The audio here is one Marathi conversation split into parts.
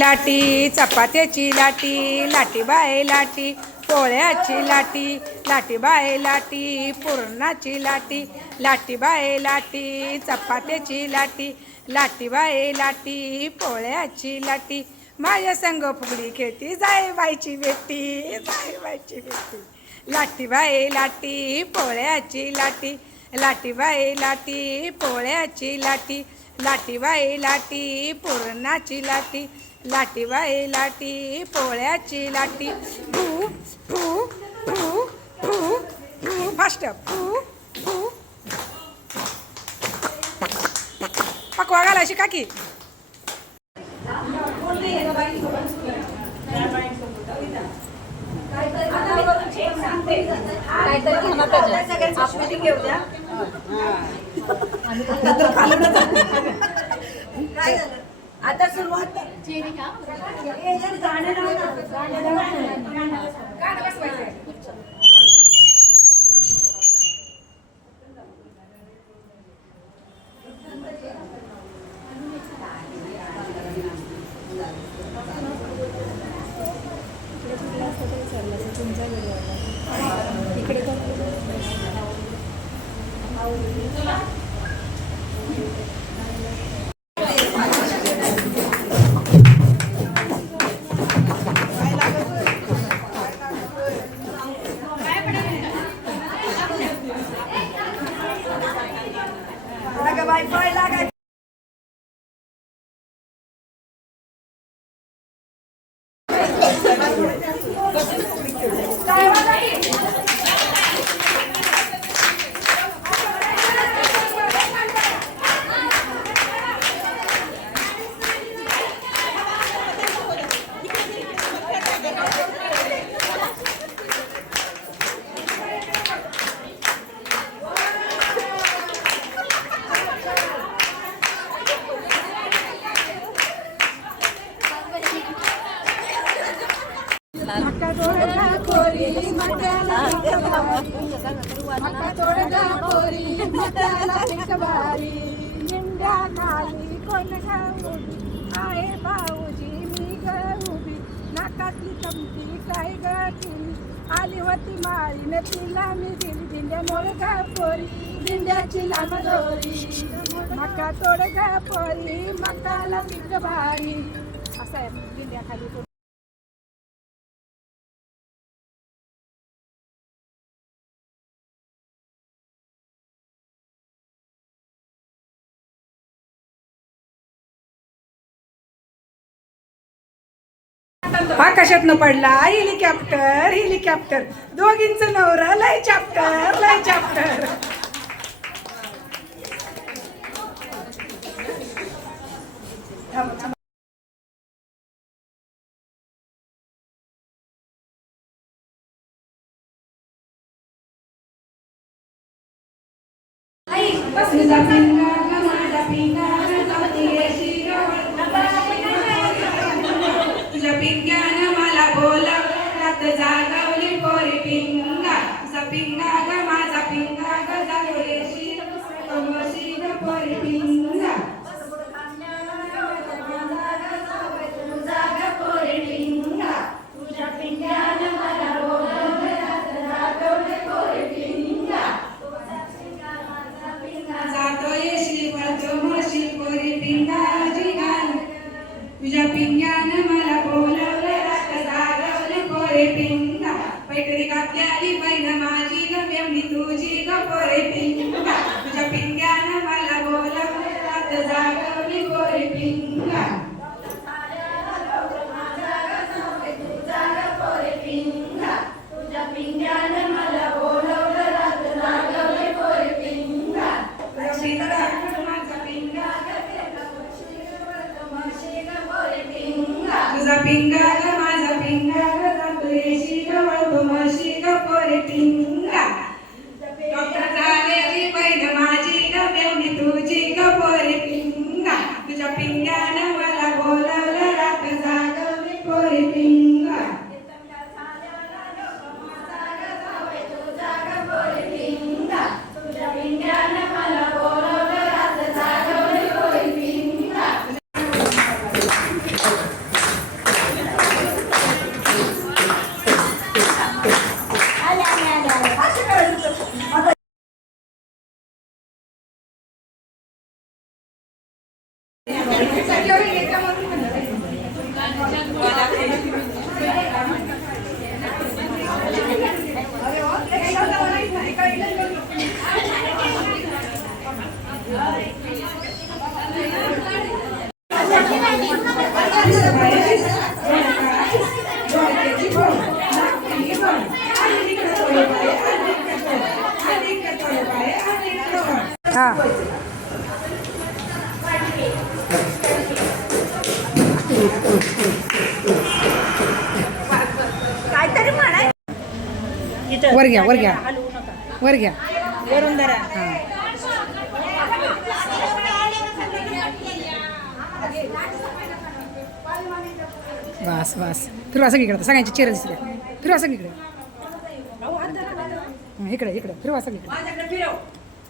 लाटी चपात्याची लाटी लाटी बाय लाटी पोळ्याची लाटी लाटी बाय लाटी पुरणाची लाटी लाटी बाय लाटी चपात्याची लाटी लाटी बाय लाटी पोळ्याची लाटी माझ्या संग फुगडी खेळती जाय बायची बेटी जाय बायची बेटी लाटी बाय लाटी पोळ्याची लाटी लाटी बाय लाटी पोळ्याची लाटी लाटी बाय लाटी पुरणाची लाटी लाटी बाय लाटी पोळ्याची लाटी फू फू फू फू फू फास्ट फू फू पकवा घाला शिका की आता सुरुवात इकडे आहे भाऊजी मी उभी नाकातली चमकी काय गाठी आली होती माळीने तिला मी दिली दिंड्या मोडगा पोरी दिंड्याची लांब दोरी मका तोडगा पोरी मकाला पीक भारी असं आहे दिंड्याखाली आकाशातनं पडला हेलिकॉप्टर हेलिकॉप्टर दोघींचं नवरा लय चॅप्टर लय चॅप्टर तुझ्या पिंग्यानं मला बोलवलं जागवली पोरी पिंगा तुझा पिंगा ग माझा पिंगा ग जागवली कमशी ग पोरी पिंगा तुझ्या पिंग्यानं मला बोलवलं जागवली पोरी पिंगा जातो येशी वळतो म्हशी पोरी पिंगा जिगान तुझ्या पिंग्यानं मला बोलवलं जागवली पोरी पिंगा पैठणी घातल्याली बहीण माझी ग मेवणी तुझी ग पोरी पिंगा तुझ्या पिंग्यानं मला बोलवलं जागवली पोरी पिंगा तुझ्या पिंग्यानं मला बोलवलं जागवली पोरी पिंगा तुझा पिंगा ग माझा पिंगा ग जातोयशी ग वळतो म्हशी ग पोरी पिंगा डॉक्टर झालेली बहीण माझी ग मेवणी तुझी ग पोरी पिंगा तुझ्या पिंग्यानं मला बोलवलं रात जागवली पोरी पिंगा तुझ्या पिंग्यानं मला बोलवलं रात जागवली पोरी पिंगा हा काहीतरी म्हणाय वर घ्या वर घ्या वर घ्या वरून धरा. हां बस बस फिरवा सगळीकडे सगळ्यांचे चेहरे दिसले फिरवा सगळीकडे इकडे इकडे फिरवा सगळीकडे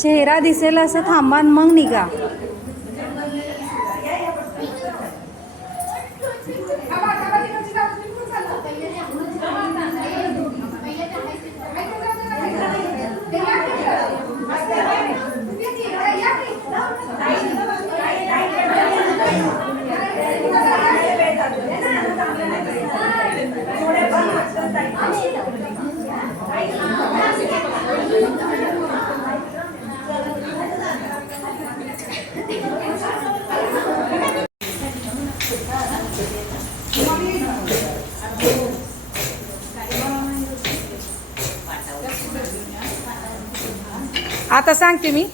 चेहरा दिसेल असं थांबा आणि मग निघा. आता सांगते मी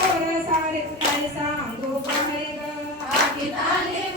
पोर सारे काय सांगू बाई ग